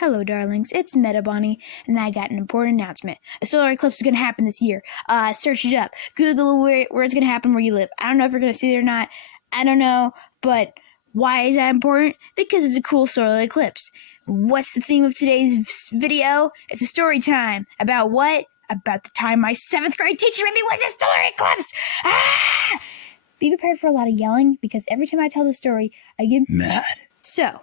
Hello, darlings. It's Meta Bonnie, and I got an important announcement. A solar eclipse is going to happen this year. Search it up. Google where it's going to happen where you live. I don't know if you're going to see it or not. I don't know, but why is that important? Because it's a cool solar eclipse. What's the theme of today's video? It's a story time. About what? About the time my 7th grade teacher made me was a solar eclipse. Ah! Be prepared for a lot of yelling, because every time I tell the story, I get mad. So,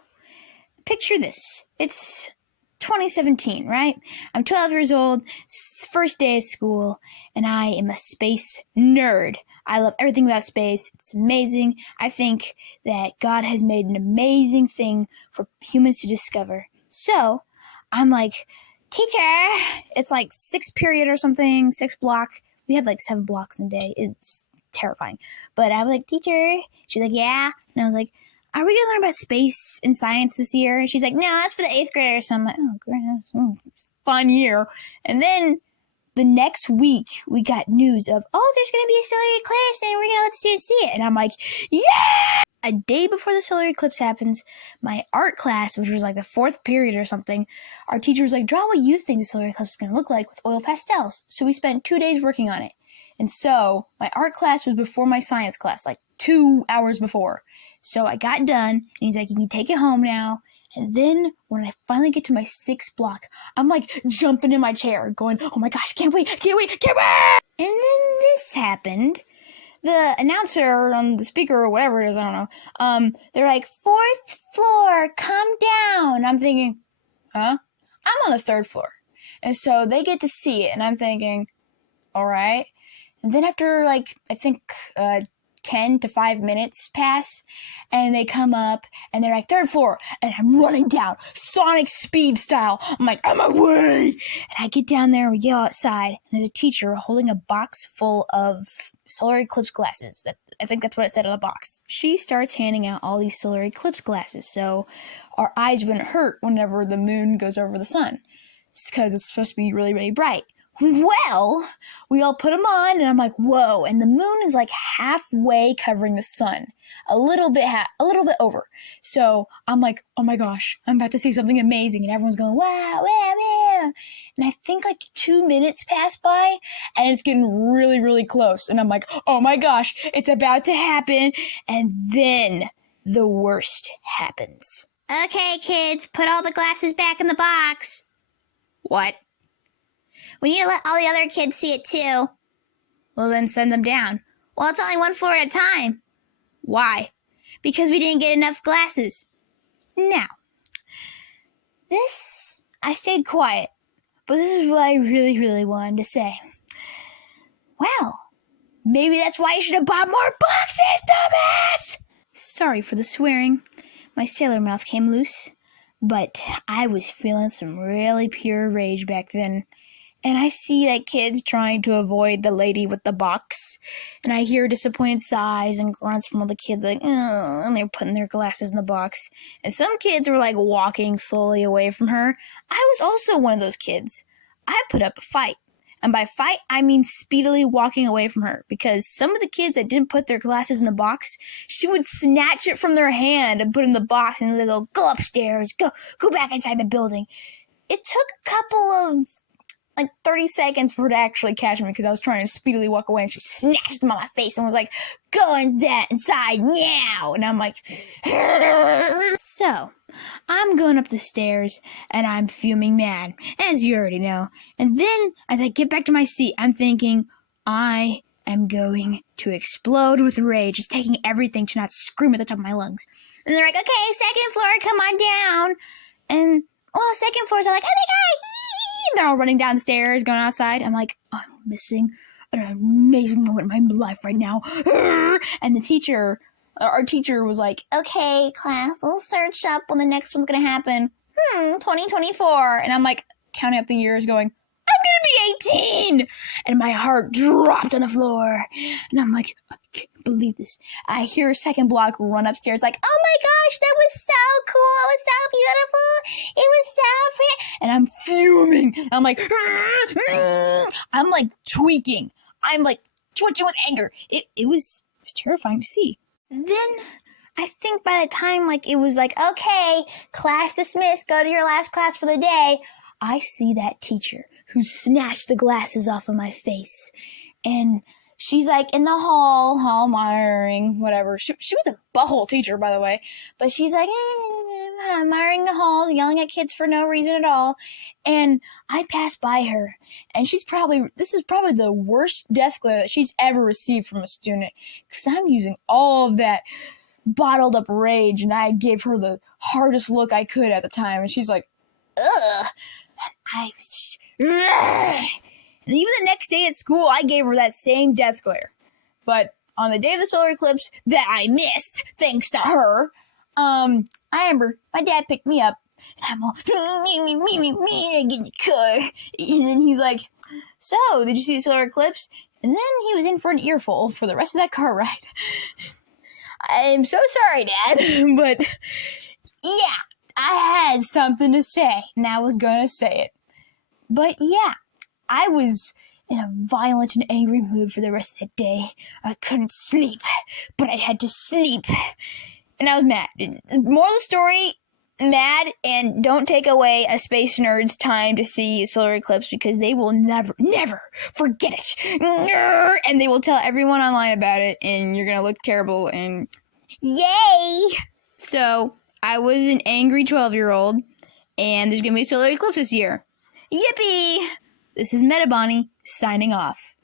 picture this. It's 2017, right? I'm 12 years old, first day of school, and I am a space nerd. I love everything about space. It's amazing. I think that God has made an amazing thing for humans to discover. So, I'm like, teacher, it's like 6th period or something, 6th block. We had like 7 blocks in a day. It's terrifying. But I was like, teacher. She's like, yeah. And I was like, are we going to learn about space and science this year? And she's like, no, that's for the 8th graders. So I'm like, oh, great. Fun year. And then the next week, we got news of, oh, there's going to be a solar eclipse and we're going to let the students see it. And I'm like, yeah! A day before the solar eclipse happens, my art class, which was like the 4th period or something, our teacher was like, draw what you think the solar eclipse is going to look like with oil pastels. So we spent 2 days working on it. And so my art class was before my science class, like 2 hours before. So I got done, and he's like, you can take it home now. And then when I finally get to my 6th block, I'm like jumping in my chair, going, oh my gosh, can't wait. And then this happened. The announcer on the speaker or whatever it is, I don't know, they're like, 4th floor, come down. I'm thinking, huh? I'm on the 3rd floor. And so they get to see it, and I'm thinking, all right. And then after, like, I think 10 to 5 minutes pass, and they come up, and they're like, 3rd floor, and I'm running down, Sonic speed style. I'm like, on my way! And I get down there, and we get outside, and there's a teacher holding a box full of solar eclipse glasses. I think that's what it said on the box. She starts handing out all these solar eclipse glasses, so our eyes wouldn't hurt whenever the moon goes over the sun, because it's supposed to be really, really bright. Well, we all put them on, and I'm like, whoa, and the moon is like halfway covering the sun, a little bit over. So I'm like, oh my gosh, I'm about to see something amazing, and everyone's going, wow, wow, wow. And I think like 2 minutes pass by, and it's getting really, really close, and I'm like, oh my gosh, it's about to happen, and then the worst happens. Okay, kids, put all the glasses back in the box. What? We need to let all the other kids see it too. Well, then send them down. Well, it's only 1 floor at a time. Why? Because we didn't get enough glasses. Now, I stayed quiet, but this is what I really, really wanted to say. Well, maybe that's why you should have bought more boxes, dumbass! Sorry for the swearing. My sailor mouth came loose, but I was feeling some really pure rage back then. And I see that kids trying to avoid the lady with the box. And I hear disappointed sighs and grunts from all the kids like, ugh, and they're putting their glasses in the box. And some kids were like walking slowly away from her. I was also one of those kids. I put up a fight. And by fight, I mean speedily walking away from her. Because some of the kids that didn't put their glasses in the box, she would snatch it from their hand and put it in the box. And they'd go upstairs, go back inside the building. It took a couple of 30 seconds for her to actually catch me, because I was trying to speedily walk away, and she snatched them on my face and was like, go inside now. And I'm like, so I'm going up the stairs, and I'm fuming mad, as you already know. And then as I get back to my seat, I'm thinking, I am going to explode with rage. It's taking everything to not scream at the top of my lungs. And they're like, okay, 2nd floor, come on down. And, well, 2nd floors are like, oh my God, they're all running downstairs, going outside. I'm like, I'm missing an amazing moment in my life right now. And our teacher was like, okay, class, we'll search up when the next one's going to happen. 2024. And I'm like, counting up the years going, I'm going to be 18. And my heart dropped on the floor. And I'm like, I can't believe this. I hear 2nd block run upstairs like, oh my gosh, that was so cool. It was so beautiful. It was so pretty. And I'm fuming. I'm like tweaking. I'm like twitching with anger. It was terrifying to see. Then I think by the time, like, it was like, okay, class dismissed, go to your last class for the day, I see that teacher who snatched the glasses off of my face. And she's, like, in the hall monitoring, whatever. She was a butthole teacher, by the way. But she's, like, monitoring the halls, yelling at kids for no reason at all. And I passed by her. And this is probably the worst death glare that she's ever received from a student. Because I'm using all of that bottled up rage, and I gave her the hardest look I could at the time, and she's like, ugh. I was just, ugh. And even the next day at school, I gave her that same death glare. But on the day of the solar eclipse that I missed, thanks to her, I remember my dad picked me up, and I'm all, I get in the car. And then he's like, so, did you see the solar eclipse? And then he was in for an earful for the rest of that car ride. I'm so sorry, Dad, but yeah, I had something to say, and I was gonna say it. But yeah, I was in a violent and angry mood for the rest of the day. I couldn't sleep, but I had to sleep, and I was mad. Moral of the story, mad, and don't take away a space nerd's time to see a solar eclipse, because they will never forget it. And they will tell everyone online about it, and you're gonna look terrible, and yay! So, I was an angry 12-year-old, and there's gonna be a solar eclipse this year. Yippee! This is Metabonnie, signing off.